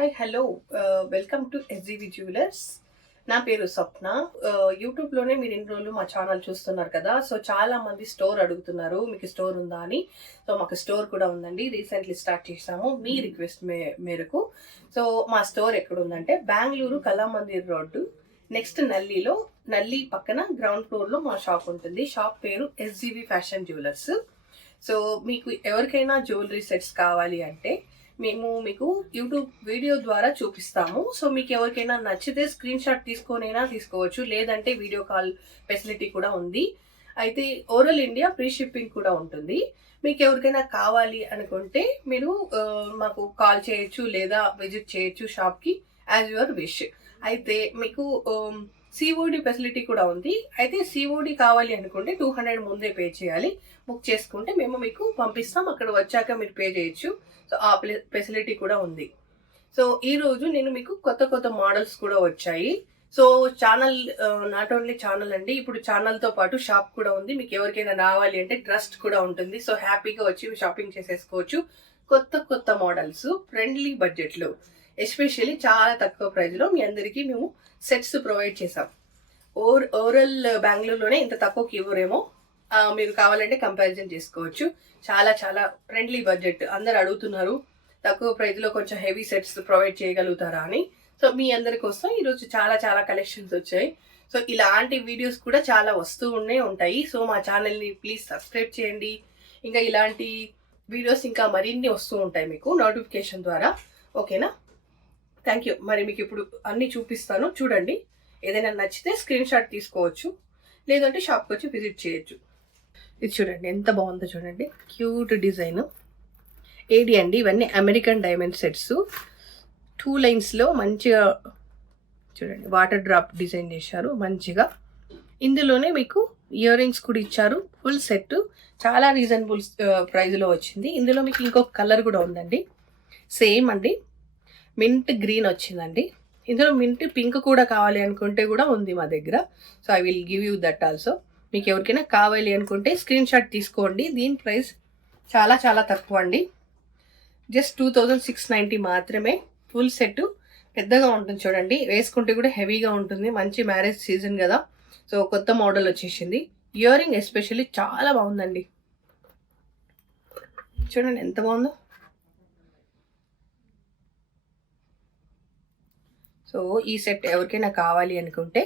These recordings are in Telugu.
Hi hello welcome to SGV jewellers. నా పేరు స్వప్న. యూట్యూబ్లోనే మీరు ఇన్ని రోజులు మా ఛానల్ చూస్తున్నారు కదా. సో చాలా మంది స్టోర్ అడుగుతున్నారు, మీకు స్టోర్ ఉందా అని. సో మాకు స్టోర్ కూడా ఉందండి, రీసెంట్లీ స్టార్ట్ చేసాము మీ రిక్వెస్ట్ మేరకు. సో మా స్టోర్ ఎక్కడ ఉందంటే బెంగళూరు కళామందిర్ రోడ్డు నెక్స్ట్ నల్లి పక్కన గ్రౌండ్ ఫ్లోర్లో మా షాప్ ఉంటుంది. షాప్ పేరు ఎస్జీవి ఫ్యాషన్ జ్యువెలర్స్. సో మీకు ఎవరికైనా జ్యువెలరీ సెట్స్ కావాలి అంటే మేము మీకు యూట్యూబ్ వీడియో ద్వారా చూపిస్తాము. సో మీకు ఎవరికైనా నచ్చితే స్క్రీన్ షాట్ తీసుకొనైనా తీసుకోవచ్చు, లేదంటే వీడియో కాల్ ఫెసిలిటీ కూడా ఉంది. అయితే ఓరల్ ఇండియా ఫ్రీ షిప్పింగ్ కూడా ఉంటుంది. మీకు ఎవరికైనా కావాలి అనుకుంటే మీరు మాకు కాల్ చేయొచ్చు లేదా విజిట్ చేయొచ్చు షాప్కి, యాజ్ యువర్ విష్. అయితే మీకు సిఓడి ఫెసిలిటీ కూడా ఉంది. అయితే సిఓడి కావాలి అనుకుంటే 200 ముందే పే చేయాలి. బుక్ చేసుకుంటే మేము మీకు పంపిస్తాం, అక్కడ వచ్చాక మీరు పే చేయొచ్చు. సో ఆ ఫెసిలిటీ కూడా ఉంది. సో ఈరోజు నేను మీకు కొత్త కొత్త మోడల్స్ కూడా వచ్చాయి. So channel not only channel అండి, ఇప్పుడు ఛానల్తో పాటు షాప్ కూడా ఉంది. మీకు ఎవరికైనా రావాలి అంటే ట్రస్ట్ కూడా ఉంటుంది. సో హ్యాపీగా వచ్చి షాపింగ్ చేసేసుకోవచ్చు. కొత్త కొత్త మోడల్స్ ఫ్రెండ్లీ బడ్జెట్లో, ఎస్పెషల్లీ చాలా తక్కువ ప్రైస్లో మీ అందరికీ మేము సెట్స్ ప్రొవైడ్ చేసాం. ఓవరాల్ బెంగళూరులోనే ఇంత తక్కువకి ఇవ్వరేమో, మీరు కావాలంటే కంపారిజన్ చేసుకోవచ్చు. చాలా చాలా ఫ్రెండ్లీ బడ్జెట్. అందరు అడుగుతున్నారు తక్కువ ప్రైస్లో కొంచెం హెవీ సెట్స్ ప్రొవైడ్ చేయగలుగుతారా అని. సో మీ అందరి కోసం ఈరోజు చాలా చాలా కలెక్షన్స్ వచ్చాయి. సో ఇలాంటి వీడియోస్ కూడా చాలా వస్తూ ఉంటాయి. సో మా ఛానల్ని ప్లీజ్ సబ్స్క్రైబ్ చేయండి. ఇంకా ఇలాంటి వీడియోస్ ఇంకా మరిన్ని వస్తూ ఉంటాయి మీకు నోటిఫికేషన్ ద్వారా. ఓకేనా? Thank you. మరి మీకు ఇప్పుడు అన్నీ చూపిస్తాను, చూడండి. ఏదైనా నచ్చితే స్క్రీన్ షాట్ తీసుకోవచ్చు, లేదంటే షాప్కి వచ్చి విజిట్ చేయొచ్చు. ఇది చూడండి ఎంత బాగుందో, చూడండి క్యూట్ డిజైన్. ఏడి అండి, ఇవన్నీ అమెరికన్ డైమండ్ సెట్స్. 2 లైన్స్లో మంచిగా చూడండి వాటర్ డ్రాప్ డిజైన్ చేశారు మంచిగా. ఇందులోనే మీకు ఇయర్ రింగ్స్ కూడా ఇచ్చారు. ఫుల్ సెట్ చాలా రీజనబుల్ ప్రైస్లో వచ్చింది. ఇందులో మీకు ఇంకొక కలర్ కూడా ఉందండి, సేమ్ అండి, మింట్ గ్రీన్ వచ్చిందండి. ఇందులో మింట్ పింక్ కూడా కావాలి అనుకుంటే కూడా ఉంది మా దగ్గర. So I will give you that also. మీకు ఎవరికైనా కావాలి అనుకుంటే స్క్రీన్ షాట్ తీసుకోండి. దీని ప్రైస్ చాలా చాలా తక్కువ అండి, జస్ట్ 2690 మాత్రమే. ఫుల్ సెట్ పెద్దగా ఉంటుంది చూడండి, వేసుకుంటే కూడా హెవీగా ఉంటుంది. మంచి మ్యారేజ్ సీజన్ కదా, సో కొత్త మోడల్ వచ్చేసింది. ఇయర్ రింగ్ ఎస్పెషల్లీ చాలా బాగుందండి, చూడండి ఎంత బాగుందో. సో ఈ సెట్ ఎవరికైనా కావాలి అనుకుంటే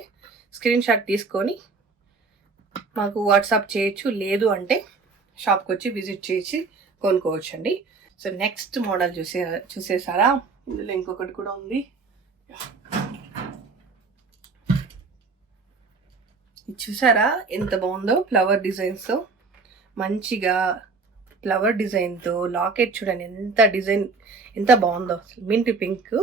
స్క్రీన్ షాట్ తీసుకొని మాకు వాట్సాప్ చేయొచ్చు, లేదు అంటే షాప్కి వచ్చి విజిట్ చేసి కొనుక్కోవచ్చు అండి. సో నెక్స్ట్ మోడల్ చూసేసారా? ఇందులో ఇంకొకటి కూడా ఉంది. ఇది చూసారా ఎంత బాగుందో, ఫ్లవర్ డిజైన్స్తో మంచిగా ఫ్లవర్ డిజైన్తో లాకెట్ చూడండి ఎంత బాగుందో. మింట్ పింక్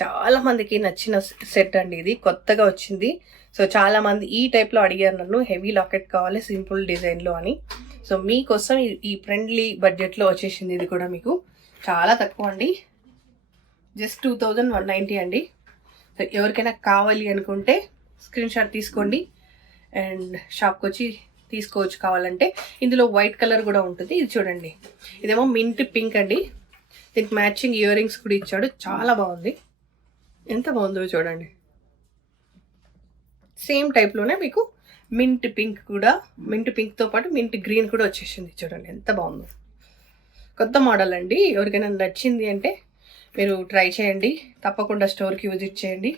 చాలా మందికి నచ్చిన సెట్ అండి, ఇది కొత్తగా వచ్చింది. సో చాలా మంది ఈ టైప్లో అడిగారు నన్ను, హెవీ లాకెట్ కావాలి సింపుల్ డిజైన్లో అని. సో మీకోసం ఈ ఫ్రెండ్లీ బడ్జెట్లో వచ్చేసింది. ఇది కూడా మీకు చాలా తక్కువ అండి, జస్ట్ 2190 అండి. సో ఎవరికైనా కావాలి అనుకుంటే స్క్రీన్ షాట్ తీసుకోండి అండ్ షాప్కి వచ్చి తీసుకోవచ్చు కావాలంటే. ఇందులో వైట్ కలర్ కూడా ఉంటుంది. ఇది చూడండి, ఇదేమో మింట్ పింక్ అండి. దీనికి మ్యాచింగ్ ఇయర్ రింగ్స్ కూడా ఇచ్చాడు, చాలా బాగుంది. ఎంత బాగుందో చూడండి. సేమ్ టైప్లోనే మీకు మింట్ పింక్తో పాటు మింట్ గ్రీన్ కూడా వచ్చేసింది. చూడండి ఎంత బాగుందో, కొత్త మోడల్ అండి. ఎవరికైనా నచ్చింది అంటే మీరు ట్రై చేయండి, తప్పకుండా స్టోర్కి విజిట్ చేయండి.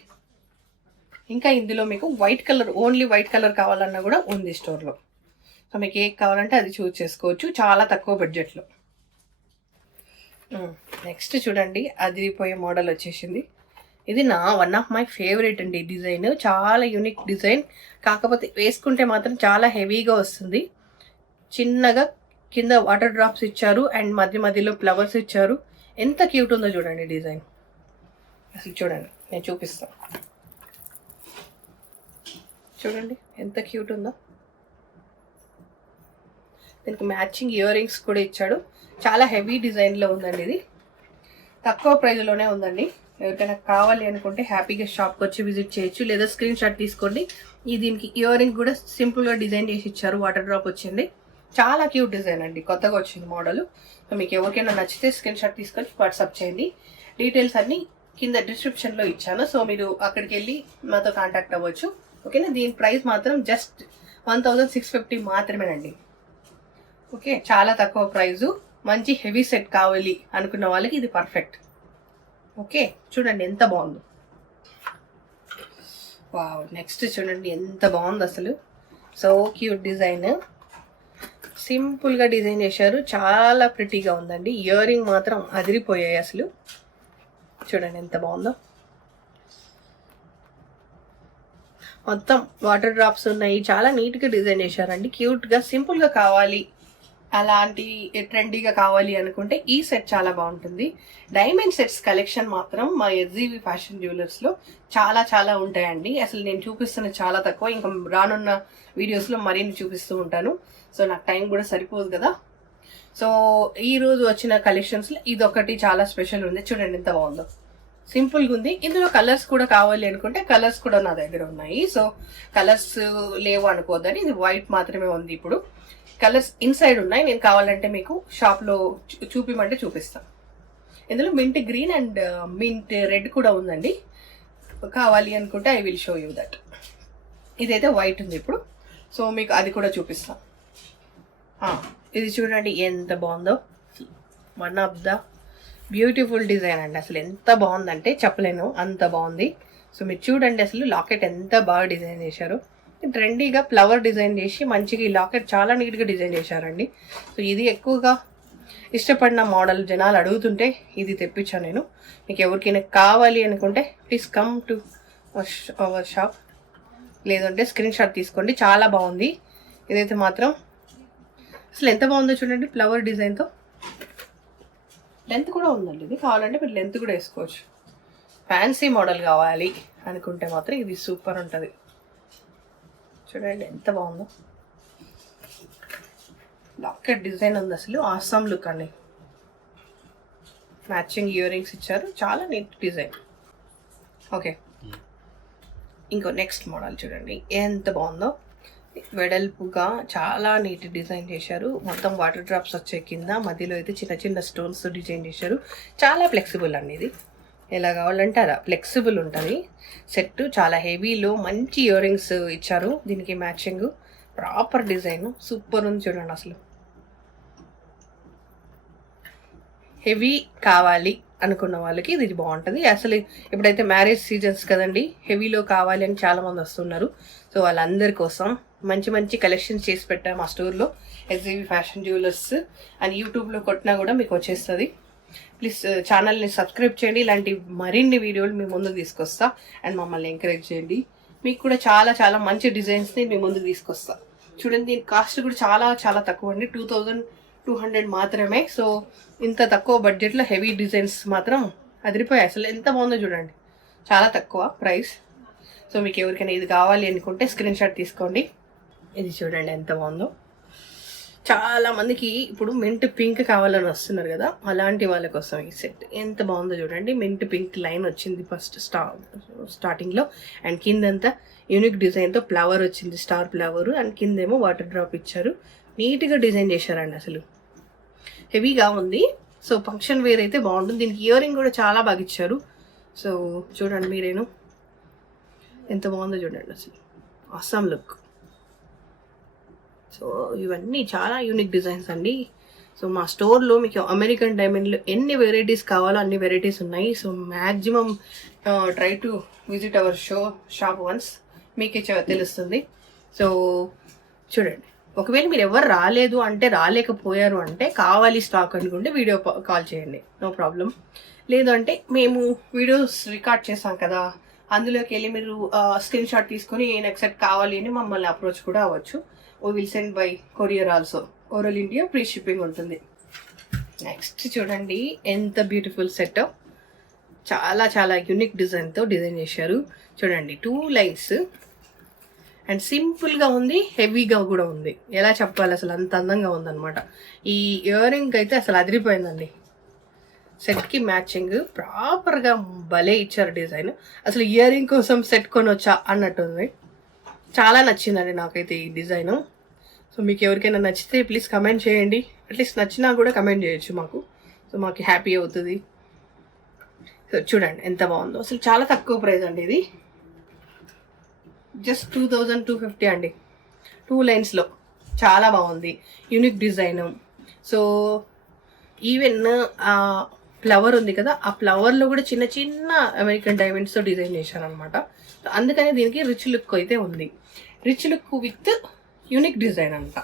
ఇంకా ఇందులో మీకు ఓన్లీ వైట్ కలర్ కావాలన్నా కూడా ఉంది స్టోర్లో. సో మీకు ఏ కావాలంటే అది చూస్ చేసుకోవచ్చు, చాలా తక్కువ బడ్జెట్లో. నెక్స్ట్ చూడండి, అదిరిపోయే మోడల్ వచ్చేసింది. ఇది వన్ ఆఫ్ మై ఫేవరెట్ అండి. డిజైన్ చాలా యూనిక్ డిజైన్, కాకపోతే వేసుకుంటే మాత్రం చాలా హెవీగా వస్తుంది. చిన్నగా కింద వాటర్ డ్రాప్స్ ఇచ్చారు అండ్ మధ్యలో ఫ్లవర్స్ ఇచ్చారు. ఎంత క్యూట్ ఉందో చూడండి డిజైన్. అసలు చూడండి, నేను చూపిస్తాను. చూడండి ఎంత క్యూట్ ఉందో. దీనికి మ్యాచింగ్ ఇయర్ రింగ్స్ కూడా ఇచ్చాడు. చాలా హెవీ డిజైన్లో ఉందండి, ఇది తక్కువ ప్రైస్లోనే ఉందండి. ఎవరికైనా కావాలి అనుకుంటే హ్యాపీగా షాప్కి వచ్చి విజిట్ చేయొచ్చు, లేదా స్క్రీన్ షాట్ తీసుకోండి. దీనికి ఇయర్ రింగ్ కూడా సింపుల్గా డిజైన్ చేసి ఇచ్చారు, వాటర్ డ్రాప్ వచ్చింది. చాలా క్యూట్ డిజైన్ అండి, కొత్తగా వచ్చింది మోడల్. సో మీకు ఎవరికైనా నచ్చితే స్క్రీన్ షాట్ తీసుకొని వాట్సాప్ చేయండి. డీటెయిల్స్ అన్నీ కింద డిస్క్రిప్షన్లో ఇచ్చాను. సో మీరు అక్కడికి వెళ్ళి మాతో కాంటాక్ట్ అవ్వచ్చు. ఓకేనా. దీని ప్రైస్ మాత్రం జస్ట్ 1650 మాత్రమేనండి. ఓకే, చాలా తక్కువ ప్రైజు. మంచి హెవీ సెట్ కావాలి అనుకున్న వాళ్ళకి ఇది పర్ఫెక్ట్. ఓకే, చూడండి ఎంత బాగుందో. వావ్, నెక్స్ట్ చూడండి ఎంత బాగుంది అసలు. సో క్యూట్ డిజైన్, సింపుల్గా డిజైన్ చేశారు, చాలా ప్రిటీగా ఉందండి. ఇయర్ రింగ్ మాత్రం అదిరిపోయాయి అసలు. చూడండి ఎంత బాగుందో. మొత్తం వాటర్ డ్రాప్స్ ఉన్నాయి, చాలా నీట్గా డిజైన్ చేశారండి. క్యూట్గా సింపుల్గా కావాలి, అలాంటి ట్రెండీగా కావాలి అనుకుంటే ఈ సెట్ చాలా బాగుంటుంది. డైమండ్ సెట్స్ కలెక్షన్ మాత్రం మా ఎస్జీవి ఫ్యాషన్ జ్యువెలర్స్లో చాలా చాలా ఉంటాయండి. అసలు నేను చూపిస్తున్న చాలా తక్కువ, ఇంకా రానున్న వీడియోస్లో మరిన్ని చూపిస్తూ ఉంటాను. సో నాకు టైం కూడా సరిపోదు కదా. సో ఈరోజు వచ్చిన కలెక్షన్స్లో ఇదొకటి చాలా స్పెషల్ ఉంది. చూడండి ఎంత బాగుందో, సింపుల్గా ఉంది. ఇందులో కలర్స్ కూడా కావాలి అనుకుంటే కలర్స్ కూడా నా దగ్గర ఉన్నాయి. సో కలర్స్ లేవు అనుకోద్దని, ఇది వైట్ మాత్రమే ఉంది. ఇప్పుడు కలర్స్ ఇన్సైడ్ ఉన్నాయి, నేను కావాలంటే మీకు షాప్లో చూపిమంటే చూపిస్తాను. ఇందులో mint green and mint red కూడా ఉందండి. కావాలి అనుకుంటే I will show you that. ఇదైతే వైట్ ఉంది ఇప్పుడు, సో మీకు అది కూడా చూపిస్తాను. ఇది చూడండి ఎంత బాగుందో. One of the beautiful design అండి. అసలు ఎంత బాగుందంటే చెప్పలేను, అంత బాగుంది. సో మీరు చూడండి అసలు లాకెట్ ఎంత బాగా డిజైన్ చేశారు. ట్రెండీగా ఫ్లవర్ డిజైన్ చేసి మంచిగా ఈ లాకెట్ చాలా నీట్గా డిజైన్ చేశారండి. సో ఇది ఎక్కువగా ఇష్టపడిన మోడల్, జనాలు అడుగుతుంటే ఇది తెప్పించాను నేను. మీకు ఎవరికైనా కావాలి అనుకుంటే please come to our shop, లేదంటే స్క్రీన్ షాట్ తీసుకోండి. చాలా బాగుంది. ఇదైతే మాత్రం అసలు ఎంత బాగుందో చూడండి, ఫ్లవర్ డిజైన్తో. లెంత్ కూడా ఉందండి, ఇది కావాలంటే మీరు లెంత్ కూడా వేసుకోవచ్చు. ఫ్యాన్సీ మోడల్ కావాలి అనుకుంటే మాత్రం ఇది సూపర్ ఉంటుంది. చూడండి ఎంత బాగుందో. లాకెట్ డిజైన్ ఉంది అసలు, ఆసామ్ లుక్ అండి. మ్యాచింగ్ ఇయర్ రింగ్స్ ఇచ్చారు, చాలా నీట్ డిజైన్. ఓకే, ఇంకో నెక్స్ట్ మోడల్ చూడండి ఎంత బాగుందో. వెడల్పుగా చాలా నీట్ డిజైన్ చేశారు. మొత్తం వాటర్ డ్రాప్స్ వచ్చే కింద, మధ్యలో అయితే చిన్న చిన్న స్టోన్స్ డిజైన్ చేశారు. చాలా ఫ్లెక్సిబుల్ అండి ఇది, ఎలా కావాలంటే అలా ఫ్లెక్సిబుల్ ఉంటుంది. సెట్ చాలా హెవీలో మంచి ఇయర్ రింగ్స్ ఇచ్చారు, దీనికి మ్యాచింగ్ ప్రాపర్ డిజైన్ సూపర్ ఉంది. చూడండి అసలు హెవీ కావాలి అనుకున్న వాళ్ళకి ఇది బాగుంటుంది. అసలు ఇప్పుడైతే మ్యారేజ్ సీజన్స్ కదండి, హెవీలో కావాలి అని చాలామంది వస్తున్నారు. సో వాళ్ళందరి కోసం మంచి మంచి కలెక్షన్స్ చేసి పెట్టాము మా స్టోర్లో, ఎస్జీవి ఫ్యాషన్ జ్యువెలర్స్ అని యూట్యూబ్లో కొట్టినా కూడా మీకు వచ్చేస్తుంది. ప్లీజ్ ఛానల్ని సబ్స్క్రైబ్ చేయండి, ఇలాంటి మరిన్ని వీడియోలు మీ ముందుకు తీసుకొస్తా. అండ్ మమ్మల్ని ఎంకరేజ్ చేయండి. మీకు కూడా చాలా చాలా మంచి డిజైన్స్ని మీ ముందుకు తీసుకొస్తా. చూడండి దీని కాస్ట్ కూడా చాలా చాలా తక్కువ అండి, 2200 మాత్రమే. సో ఇంత తక్కువ బడ్జెట్లో హెవీ డిజైన్స్ మాత్రం అదిరిపోయాయి. అసలు ఎంత బాగుందో చూడండి, చాలా తక్కువ ప్రైస్. సో మీకు ఎవరికైనా ఇది కావాలి అనుకుంటే స్క్రీన్ షాట్ తీసుకోండి. ఇది చూడండి ఎంత బాగుందో. చాలా మందికి ఇప్పుడు మింట్ పింక్ కావాలని వస్తున్నారు కదా, అలాంటి వాళ్ళ కోసం ఈ సెట్ ఎంత బాగుందో చూడండి. మింట్ పింక్ లైన్ వచ్చింది ఫస్ట్ స్టార్టింగ్లో, అండ్ కిందంతా యూనిక్ డిజైన్తో ఫ్లవర్ వచ్చింది, స్టార్ ఫ్లవర్, అండ్ కిందేమో వాటర్ డ్రాప్ ఇచ్చారు. నీట్గా డిజైన్ చేశారండి, అసలు హెవీగా ఉంది. సో ఫంక్షన్ వేర్ అయితే బాగుంటుంది. దీనికి ఇయర్ రింగ్ కూడా చాలా బాగా ఇచ్చారు. సో చూడండి మీరేను ఎంత బాగుందో చూడండి, అసలు అస్సాం లుక్. సో ఇవన్నీ చాలా యూనిక్ డిజైన్స్ అండి. సో మా స్టోర్లో మీకు అమెరికన్ డైమండ్లో ఎన్ని వెరైటీస్ కావాలో అన్ని వెరైటీస్ ఉన్నాయి. So maximum try to visit our shop once, మీకే తెలుస్తుంది. సో చూడండి, ఒకవేళ మీరు ఎవరు రాలేదు అంటే, రాలేకపోయారు అంటే, కావాలి స్టాక్ అనుకుంటే వీడియో కాల్ చేయండి, నో ప్రాబ్లం. లేదు అంటే మేము వీడియోస్ రికార్డ్ చేసాం కదా, అందులోకి వెళ్ళి మీరు స్క్రీన్ షాట్ తీసుకొని నెక్స్ట్ సెట్ కావాలి అని మమ్మల్ని అప్రోచ్ కూడా అవ్వచ్చు. ఓ will send by courier also, overall India free shipping ఉంటుంది. నెక్స్ట్ చూడండి ఎంత బ్యూటిఫుల్ సెట్, చాలా చాలా యూనిక్ డిజైన్తో డిజైన్ చేశారు. చూడండి 2 లైన్స్ అండ్ సింపుల్గా ఉంది, హెవీగా కూడా ఉంది. ఎలా చెప్పాలి, అసలు అంత అందంగా ఉందన్నమాట. ఈ ఇయర్ రింగ్ అయితే అసలు అదిరిపోయిందండి. సెట్కి మ్యాచింగ్ ప్రాపర్గా భలే ఇచ్చారు డిజైన్. అసలు ఇయర్ రింగ్ కోసం సెట్ కొనొచ్చా అన్నట్టుంది. చాలా నచ్చిందండి నాకైతే ఈ డిజైను. సో మీకు ఎవరికైనా నచ్చితే ప్లీజ్ కమెంట్ చేయండి. అట్లీస్ట్ నచ్చినా కూడా కమెంట్ చేయొచ్చు మాకు, సో మాకు హ్యాపీ అవుతుంది. సో చూడండి ఎంత బాగుందో, అసలు చాలా తక్కువ ప్రైస్ అండి ఇది. జస్ట్ 2250 అండి, 2 లైన్స్లో. చాలా బాగుంది, unique design. So even flower ఉంది కదా, ఆ ఫ్లవర్లో కూడా చిన్న చిన్న అమెరికన్ డైమండ్స్తో డిజైన్ చేశాను అనమాట. అందుకని దీనికి రిచ్ లుక్ అయితే ఉంది. Rich look with unique design అంట,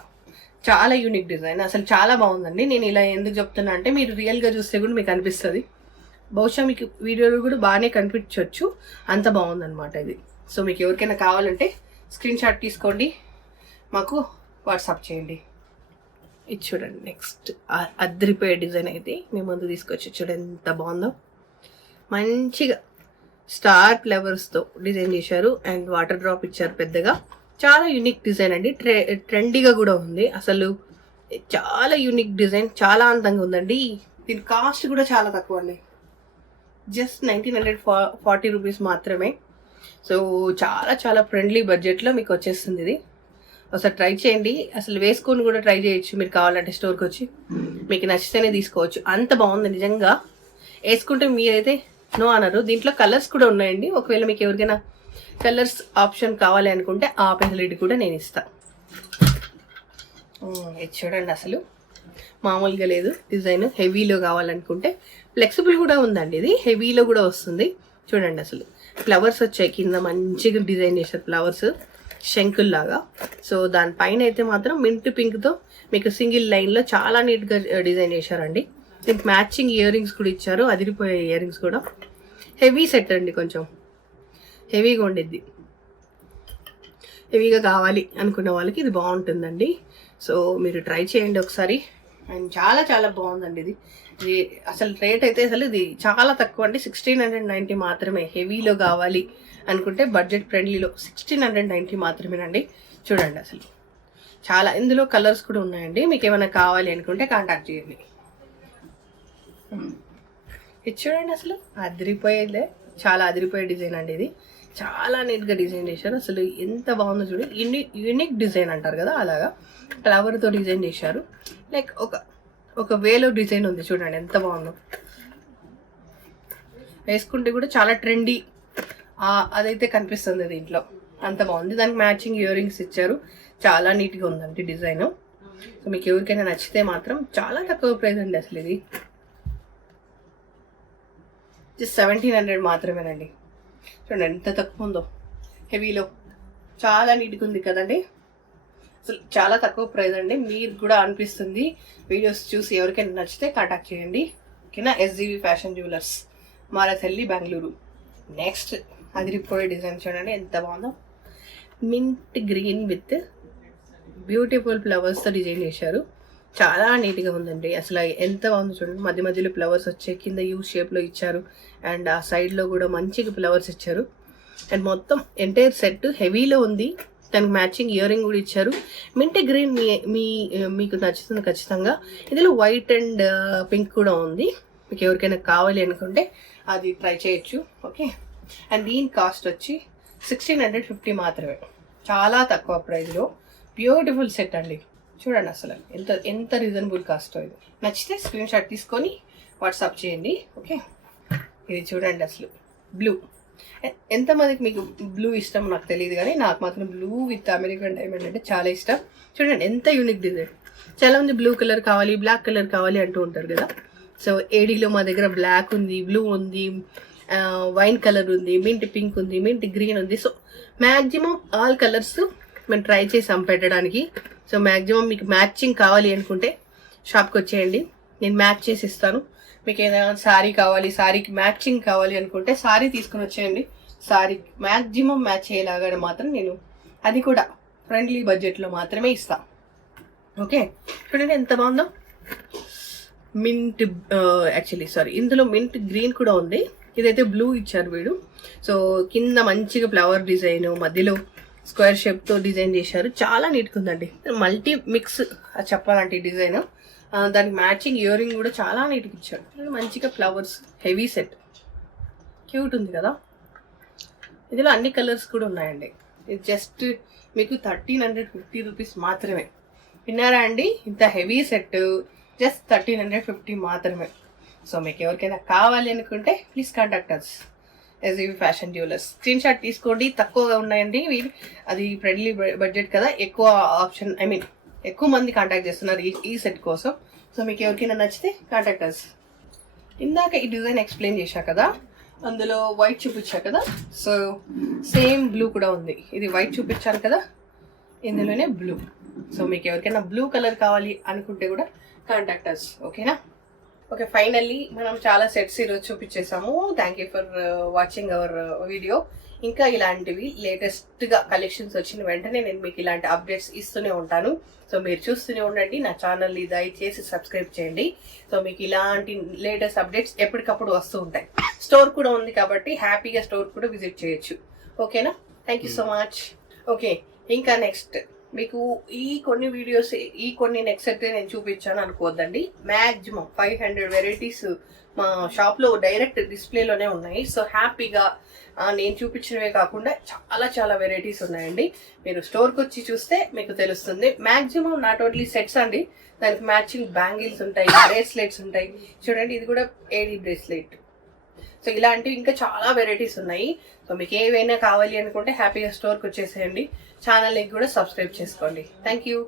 చాలా యూనిక్ డిజైన్. అసలు చాలా బాగుందండి. నేను ఇలా ఎందుకు చెప్తున్నా అంటే మీరు రియల్గా చూస్తే కూడా మీకు అనిపిస్తుంది, బహుశా మీకు వీడియోలో కూడా బాగానే కనిపించవచ్చు, అంత బాగుందన్నమాట ఇది. సో మీకు ఎవరికైనా కావాలంటే స్క్రీన్ షాట్ తీసుకోండి, మాకు వాట్సాప్ చేయండి. ఇది చూడండి, నెక్స్ట్ అద్దరిపోయే డిజైన్ అయితే మీ ముందు తీసుకొచ్చి చూడండి ఎంత బాగుందో. మంచిగా స్టార్ ఫ్లవర్స్తో డిజైన్ చేశారు అండ్ వాటర్ డ్రాప్ ఇచ్చారు పెద్దగా. చాలా యూనిక్ డిజైన్ అండి, ట్రెండీగా కూడా ఉంది. అసలు చాలా యూనిక్ డిజైన్, చాలా అందంగా ఉందండి. దీని కాస్ట్ కూడా చాలా తక్కువ అండి, జస్ట్ 1940 రూపీస్ మాత్రమే. సో చాలా చాలా ఫ్రెండ్లీ బడ్జెట్లో మీకు వచ్చేస్తుంది ఇది. ఒకసారి ట్రై చేయండి, అసలు వేసుకొని కూడా ట్రై చేయొచ్చు. మీరు కావాలంటే స్టోర్కి వచ్చి మీకు నచ్చితేనే తీసుకోవచ్చు, అంత బాగుంది నిజంగా. వేసుకుంటే మీరైతే నో అనరు. దీంట్లో కలర్స్ కూడా ఉన్నాయండి, ఒకవేళ మీకు ఎవరికైనా కలర్స్ ఆప్షన్ కావాలి అనుకుంటే ఆ ఫెసిలిటీ కూడా నేను ఇస్తాను. ఇది చూడండి, అసలు మామూలుగా లేదు డిజైన్. హెవీలో కావాలనుకుంటే ఫ్లెక్సిబుల్ కూడా ఉందండి, ఇది హెవీలో కూడా వస్తుంది. చూడండి అసలు ఫ్లవర్స్ వచ్చాయి కింద, మంచిగా డిజైన్ చేశారు ఫ్లవర్స్ శంకుల్లాగా. సో దానిపైన అయితే మాత్రం మింట్ పింక్తో మీకు సింగిల్ లైన్లో చాలా నీట్గా డిజైన్ చేశారండి. దీనికి మ్యాచింగ్ ఇయర్ రింగ్స్ కూడా ఇచ్చారు, అదిరిపోయే ఇయర్ రింగ్స్ కూడా. హెవీ సెట్ అండి, కొంచెం హెవీగా ఉండిద్ది. హెవీగా కావాలి అనుకున్న వాళ్ళకి ఇది బాగుంటుందండి. సో మీరు ట్రై చేయండి ఒకసారి. అండ్ చాలా చాలా బాగుందండి ఇది. అసలు రేట్ అయితే అసలు ఇది చాలా తక్కువ అండి, 1690 మాత్రమే. హెవీలో కావాలి అనుకుంటే బడ్జెట్ ఫ్రెండ్లీలో 1690 మాత్రమేనండి. చూడండి అసలు చాలా, ఇందులో కలర్స్ కూడా ఉన్నాయండి. మీకు ఏమైనా కావాలి అనుకుంటే కాంటాక్ట్ చేయండి. ఇది చూడండి, అసలు అదిరిపోయేదే, చాలా అదిరిపోయే డిజైన్ అండి ఇది. చాలా నీట్గా డిజైన్ చేశారు, అసలు ఎంత బాగుందో చూడండి. యూనిక్ డిజైన్ అంటారు కదా, అలాగా ఫ్లవర్తో డిజైన్ చేశారు. లైక్ ఒక వేలో డిజైన్ ఉంది, చూడండి ఎంత బాగుందో. వేసుకుంటే కూడా చాలా ట్రెండీ అదైతే కనిపిస్తుంది దీంట్లో, అంత బాగుంది. దానికి మ్యాచింగ్ ఇయర్ రింగ్స్ ఇచ్చారు, చాలా నీట్గా ఉందండి డిజైన్. సో మీకు ఎవరికైనా నచ్చితే మాత్రం చాలా తక్కువ ప్రైస్ అండి అసలు ఇది. జస్ట్ 1700 మాత్రమేనండి. చూడండి ఎంత తక్కువ ఉందో, హెవీలో చాలా నీట్గా ఉంది కదండి. అసలు చాలా తక్కువ ప్రైస్ అండి, మీకు కూడా అనిపిస్తుంది. వీడియోస్ చూసి ఎవరికైనా నచ్చితే కాంటాక్ట్ చేయండి, ఓకేనా. SGV fashion jewellers, Marathahalli, Bengaluru. Next అదిరిపోయే డిజైన్ చూడండి ఎంత బాగుందో. మింట్ గ్రీన్ విత్ బ్యూటిఫుల్ ఫ్లవర్స్తో డిజైన్ చేశారు, చాలా నీట్గా ఉందండి. అసలు ఎంత బాగుందో చూడండి. మధ్య మధ్యలో ఫ్లవర్స్ వచ్చాయి, కింద యూ షేప్లో ఇచ్చారు అండ్ ఆ సైడ్లో కూడా మంచిగా ఫ్లవర్స్ ఇచ్చారు. అండ్ మొత్తం ఎంటైర్ సెట్ హెవీలో ఉంది, దానికి మ్యాచింగ్ ఇయర్ రింగ్ కూడా ఇచ్చారు. మింట్ గ్రీన్ మీకు నచ్చుతుంది ఖచ్చితంగా. ఇందులో వైట్ అండ్ పింక్ కూడా ఉంది, మీకు ఎవరికైనా కావాలి అనుకుంటే అది ట్రై చేయొచ్చు, ఓకే. అండ్ దీని కాస్ట్ వచ్చి 1650 మాత్రమే, చాలా తక్కువ ప్రైస్లో బ్యూటిఫుల్ సెట్ అండి. చూడండి అసలు ఎంత రీజనబుల్ కాస్ట్. ఇది నచ్చితే స్క్రీన్ షాట్ తీసుకొని వాట్సాప్ చేయండి, ఓకే. ఇది చూడండి అసలు బ్లూ, ఎంతమందికి మీకు బ్లూ ఇష్టం నాకు తెలియదు, కానీ నాకు మాత్రం బ్లూ విత్ అమెరికన్ డైమండ్ అంటే చాలా ఇష్టం. చూడండి ఎంత యూనిక్ డిజైన్. చాలామంది బ్లూ కలర్ కావాలి, బ్లాక్ కలర్ కావాలి అంటూ ఉంటారు కదా. సో ఏడీలో మా దగ్గర బ్లాక్ ఉంది, బ్లూ ఉంది, వైన్ కలర్ ఉంది, మింట్ పింక్ ఉంది, మింట్ గ్రీన్ ఉంది. సో మ్యాక్సిమం ఆల్ కలర్స్ మేము ట్రై చేసాం పెట్టడానికి. సో మ్యాక్సిమం మీకు మ్యాచింగ్ కావాలి అనుకుంటే షాప్కి వచ్చేయండి, నేను మ్యాచ్ చేసి ఇస్తాను. మీకు ఏదైనా శారీ కావాలి, శారీకి మ్యాచింగ్ కావాలి అనుకుంటే శారీ తీసుకుని వచ్చేయండి. శారీ మ్యాక్సిమం మ్యాచ్ అయ్యేలాగా మాత్రం నేను అది కూడా ఫ్రెండ్లీ బడ్జెట్లో మాత్రమే ఇస్తాను, ఓకే. చూడండి ఎంత బాగుందో. మింట్ ఇందులో మింట్ గ్రీన్ కూడా ఉంది. ఇదైతే బ్లూ ఇచ్చారు వీడు. సో కింద మంచిగా ఫ్లవర్ డిజైన్, మధ్యలో స్క్వేర్ షేప్తో డిజైన్ చేశారు, చాలా నీట్గా ఉందండి. మల్టీ మిక్స్ చెప్పాలంటే డిజైన్. దానికి మ్యాచింగ్ ఇయర్ రింగ్ కూడా చాలా నీట్గా ఇచ్చారు. మంచిగా ఫ్లవర్స్, హెవీ సెట్, క్యూట్ ఉంది కదా. ఇందులో అన్ని కలర్స్ కూడా ఉన్నాయండి. ఇది జస్ట్ మీకు 1350 రూపీస్ మాత్రమే. విన్నారా అండి, ఇంత హెవీ సెట్ జస్ట్ 1350 మాత్రమే. సో మీకు ఎవరికైనా కావాలి అనుకుంటే please contact us SGV fashion jewellers. Screen shot తీసుకోండి, తక్కువగా ఉన్నాయండి. అది ఫ్రెండ్లీ బడ్జెట్ కదా, ఎక్కువ ఆప్షన్ ఎక్కువ మంది కాంటాక్ట్ చేస్తున్నారు ఈ సెట్ కోసం. సో మీకు ఎవరికైనా నచ్చితే కాంటాక్ట్ అస్. ఇందాక ఈ డిజైన్ ఎక్స్ప్లెయిన్ చేశా కదా, అందులో వైట్ చూపించా కదా, సో సేమ్ బ్లూ కూడా ఉంది. ఇది వైట్ చూపించాను కదా, ఇందులోనే బ్లూ. సో మీకు ఎవరికైనా బ్లూ కలర్ కావాలి అనుకుంటే కూడా కాంటాక్ట్ అస్. ఓకేనా? ఓకే, ఫైనల్లీ మనం చాలా సెట్స్ ఈరోజు చూపించేసాము. Thank you for watching our video. ఇంకా ఇలాంటివి లేటెస్ట్గా కలెక్షన్స్ వచ్చిన వెంటనే నేను మీకు ఇలాంటి అప్డేట్స్ ఇస్తూనే ఉంటాను. సో మీరు చూస్తూనే ఉండండి. నా ఛానల్ని దయచేసి సబ్స్క్రైబ్ చేయండి. సో మీకు ఇలాంటి లేటెస్ట్ అప్డేట్స్ ఎప్పటికప్పుడు వస్తూ ఉంటాయి. స్టోర్ కూడా ఉంది కాబట్టి హ్యాపీగా స్టోర్ కూడా విజిట్ చేయొచ్చు. ఓకేనా? Thank you so much. Okay, ఇంకా నెక్స్ట్ మీకు ఈ కొన్ని నెక్స్ట్ అయితే నేను చూపించాను అనుకోవద్దండి. మ్యాక్సిమం 500 వెరైటీస్ మా షాప్లో డైరెక్ట్ డిస్ప్లేలోనే ఉన్నాయి. సో హ్యాపీగా నేను చూపించినవే కాకుండా చాలా చాలా వెరైటీస్ ఉన్నాయండి. మీరు స్టోర్కి వచ్చి చూస్తే మీకు తెలుస్తుంది. మ్యాక్సిమం నాట్ ఓన్లీ సెట్స్ అండి, దానికి మ్యాచింగ్ బ్యాంగిల్స్ ఉంటాయి, బ్రేస్లెట్స్ ఉంటాయి. చూడండి, ఇది కూడా ఏడీ బ్రేస్లెట్. సో ఇలాంటివి ఇంకా చాలా వెరైటీస్ ఉన్నాయి. సో మీకు ఏవైనా కావాలి అనుకుంటే హ్యాపీగా స్టోర్కి వచ్చేసేయండి. ఛానల్కి కూడా సబ్స్క్రైబ్ చేసుకోండి. Thank you.